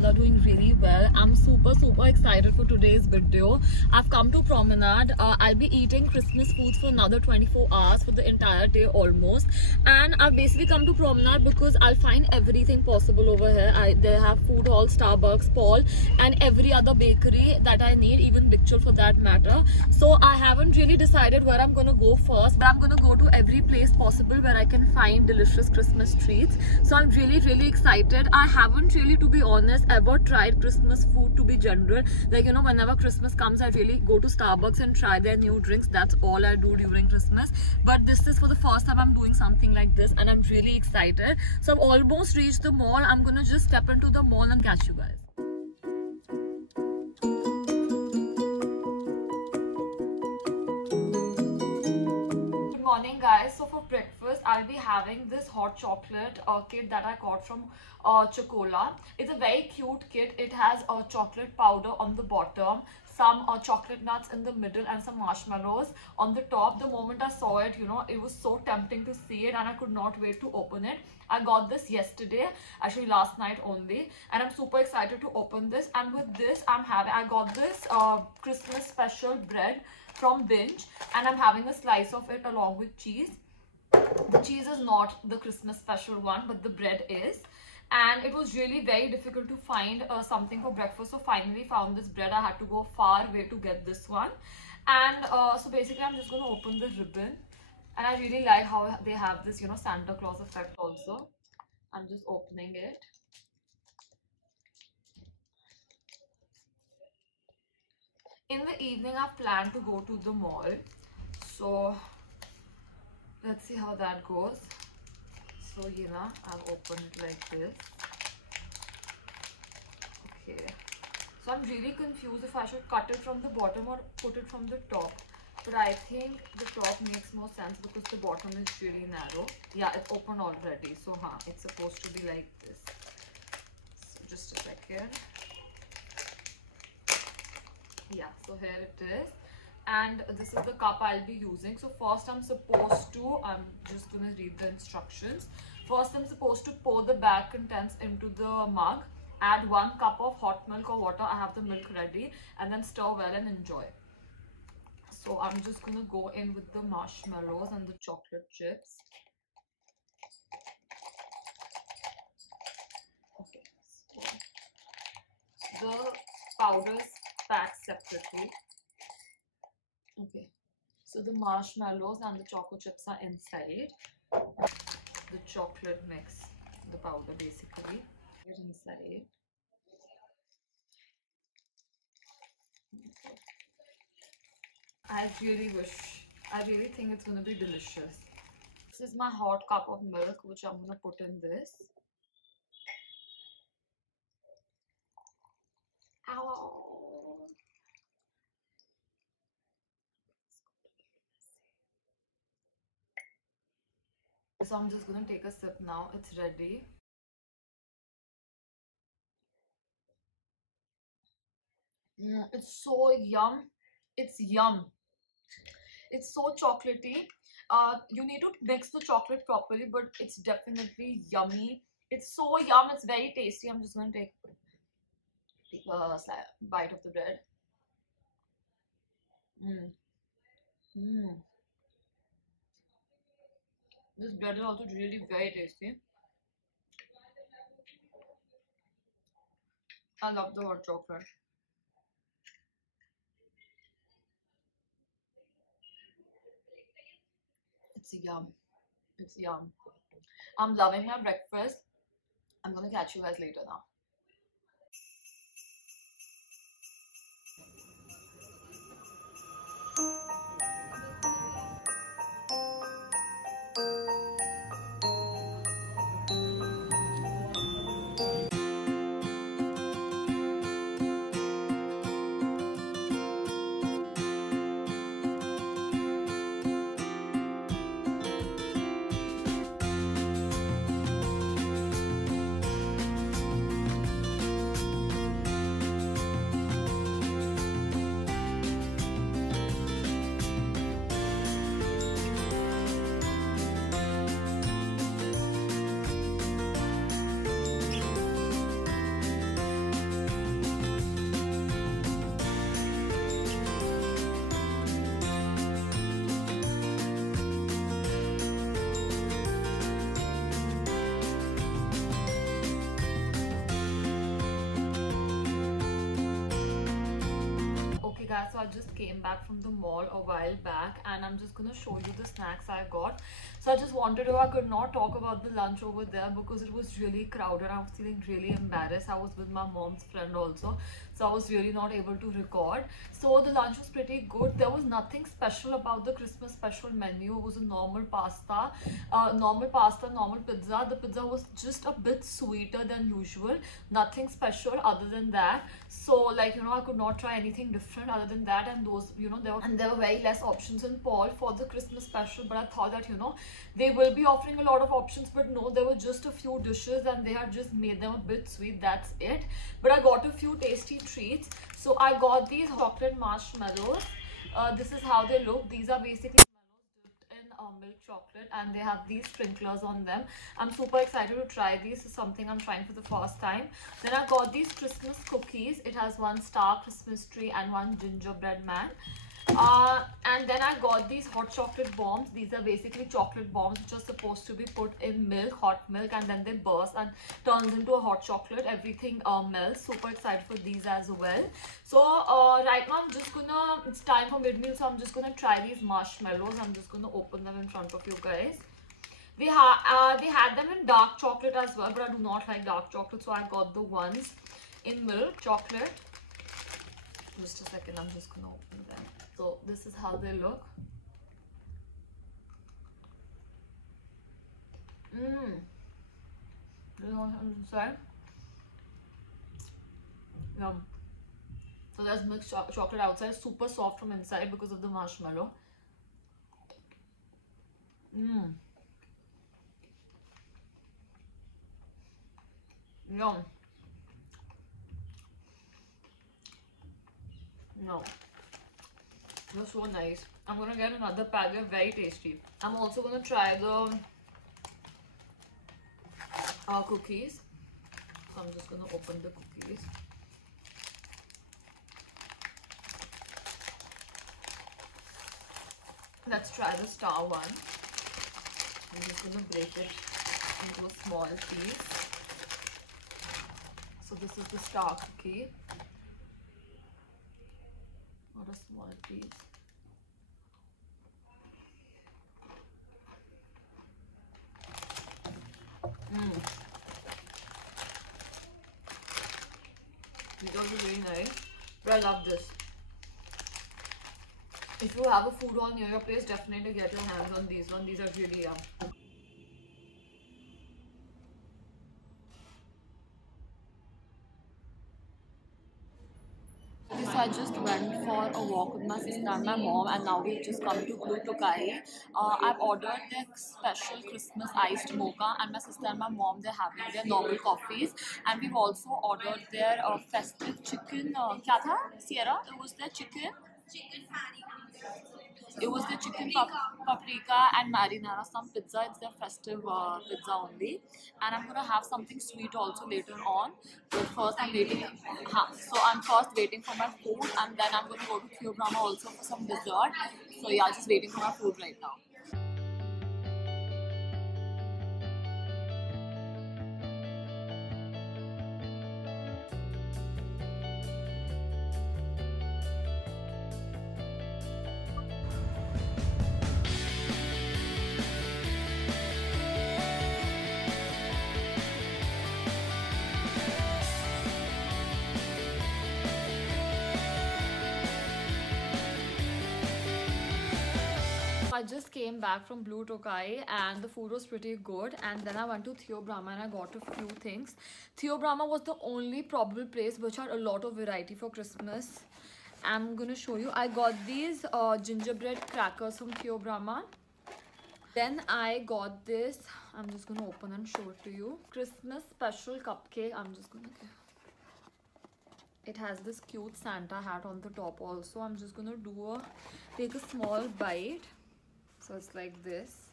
all are doing really well. I'm super excited for today's video. I've come to Promenade. I'll be eating Christmas foods for another 24 hours for the entire day almost. And I've basically come to Promenade because I'll find everything possible over here. They have food hall, Starbucks, Paul, and every other bakery that I need, even Victual for that matter. So I haven't really decided where I'm gonna go first, but I'm gonna go to every place possible where I can find delicious Christmas treats. So I'm really excited. I haven't really, to be honest, ever tried Christmas food to be general. Like, you know, whenever Christmas comes, I really go to Starbucks and try their new drinks. That's all I do during Christmas. But this is for the first time I'm doing something like this, and I'm really excited. So I've almost reached the mall. I'm gonna just step into the mall and catch you guys. Morning guys. So for breakfast I'll be having this hot chocolate kit that I got from Chocola. It's a very cute kit. It has chocolate powder on the bottom, some chocolate nuts in the middle, and some marshmallows on the top. The moment I saw it, you know, it was so tempting to see it, and I could not wait to open it. I got this yesterday, actually last night only, and I'm super excited to open this. And with this I got this Christmas special bread from Binge, and I'm having a slice of it along with cheese. The cheese is not the Christmas special one, but the bread is. And it was really very difficult to find something for breakfast, so finally found this bread. I had to go far away to get this one. And so basically I'm just going to open the ribbon, and I really like how they have this, you know, Santa Claus effect also. I'm just opening it. In the evening I plan to go to the mall, so let's see how that goes. So, you know, I've opened it like this. Okay, so I'm really confused if I should cut it from the bottom or put it from the top, but I think the top makes more sense because the bottom is really narrow. Yeah, it's open already, so it's supposed to be like this. So just a second. Yeah, so here it is, and this is the cup I'll be using. So first I'm just gonna read the instructions. First I'm supposed to pour the bag contents into the mug, add 1 cup of hot milk or water. I have the milk ready, and then stir well and enjoy. So I'm just gonna go in with the marshmallows and the chocolate chips. Okay, so the powders packed separately. Okay, so the marshmallows and the choco chips are inside. The chocolate mix, the powder basically, is inside. I really think it's gonna be delicious. This is my hot cup of milk, which I'm gonna put in this. Ow. So I'm just gonna take a sip now. It's ready. It's so yum. It's yum. It's so chocolatey. You need to mix the chocolate properly, but it's definitely yummy. It's so yum. It's very tasty. I'm just gonna take a bite of the bread. This bread is also really very tasty. I love the hot chocolate. It's yum. It's yum. I'm loving my breakfast. I'm gonna catch you guys later now. guys, so I just came back from the mall a while back and I'm just gonna show you the snacks I got. So I just wanted to, I could not talk about the lunch over there because it was really crowded. I was feeling really embarrassed. I was with my mom's friend also, so I was really not able to record. So the lunch was pretty good. There was nothing special about the Christmas special menu. It was a normal pasta, normal pizza. The pizza was just a bit sweeter than usual, nothing special other than that. So like, you know, I could not try anything different other than that. And those, you know, there were very less options in Paul for the Christmas special, but I thought that, you know, they will be offering a lot of options, but no, there were just a few dishes and they had just made them a bit sweet, that's it. But I got a few tasty treats. So I got these chocolate marshmallows. This is how they look. These are basically in milk chocolate and they have these sprinklers on them. I'm super excited to try these. It's something I'm trying for the first time. Then I got these Christmas cookies. It has one star Christmas tree and one gingerbread man. And then I got these hot chocolate bombs. These are basically chocolate bombs which are supposed to be put in milk, hot milk, and then they burst and turns into a hot chocolate. Everything melts. Super excited for these as well. So right now I'm just gonna, it's time for mid-meal, so I'm just gonna try these marshmallows. I'm just gonna open them in front of you guys. They had them in dark chocolate as well, but I do not like dark chocolate, so I got the ones in milk chocolate. Just a second, I'm just gonna open them. So this is how they look. You know what's inside? Yum. So there's milk chocolate outside, super soft from inside because of the marshmallow. Yum. No. They're so nice. I'm gonna get another pack. They're very tasty. I'm also gonna try the cookies. So I'm just gonna open the cookies. Let's try the star one. I'm just gonna break it into a small piece. So this is the star cookie. Not a small piece. These are really nice, but I love this. If you have a food hall near your place, definitely get your hands on these ones. These are really yum. So I just went for a walk with my sister and my mom, and now we've just come to Blue Tokai. I've ordered their special Christmas iced mocha, and my sister and my mom, they're having their normal coffees. And we've also ordered their festive chicken. Kya tha? Sierra? It was their chicken. It was the chicken paprika and marinara, some pizza. It's their festive pizza only. And I'm gonna have something sweet also later on. But first I'm waiting. So I'm first waiting for my food, and then I'm gonna go to Theobrahma also for some dessert. So yeah, just waiting for my food right now. I just came back from Blue Tokai and the food was pretty good, and then I went to Theobrahma and I got a few things. Theobrahma was the only probable place which had a lot of variety for Christmas. I'm gonna show you. I got these gingerbread crackers from Theobrahma. Then I got this. I'm just gonna open and show it to you. Christmas special cupcake. I'm just gonna... It has this cute Santa hat on the top also. I'm just gonna take a small bite. So it's like this.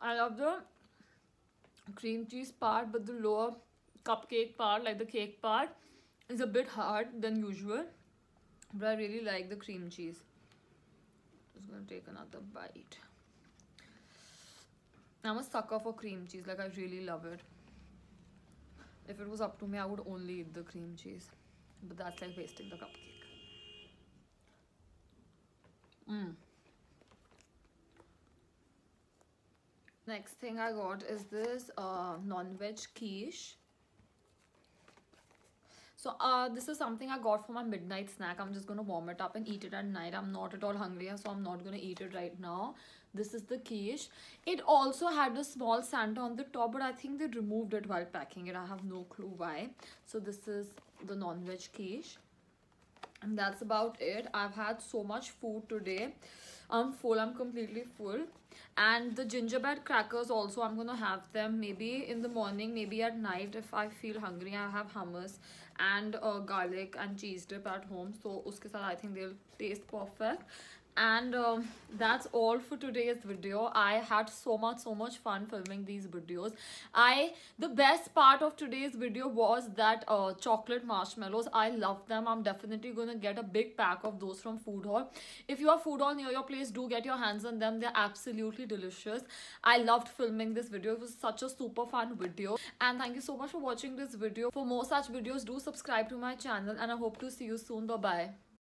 I love the cream cheese part, but the lower cupcake part, like the cake part, is a bit hard than usual. But I really like the cream cheese. Just gonna take another bite. I'm a sucker for cream cheese. Like, I really love it. If it was up to me, I would only eat the cream cheese. But that's like wasting the cupcake. Next thing I got is this non-veg quiche. So this is something I got for my midnight snack. I'm just gonna warm it up and eat it at night. I'm not at all hungry, so I'm not gonna eat it right now. This is the quiche. It also had a small Santa on the top, but I think they removed it while packing it. I have no clue why. So this is the non-veg quiche. And that's about it. I've had so much food today. I'm full. I'm completely full. And the gingerbread crackers also, I'm gonna have them maybe in the morning, maybe at night if I feel hungry. I have hummus and garlic and cheese dip at home, so uske saath I think they'll taste perfect. And that's all for today's video. I had so much fun filming these videos. The best part of today's video was that chocolate marshmallows. I love them. I'm definitely gonna get a big pack of those from Food Hall. If you have Food Hall near your place, do get your hands on them. They're absolutely delicious. I loved filming this video. It was such a super fun video, and thank you so much for watching this video. For more such videos, do subscribe to my channel, and I hope to see you soon. Bye bye.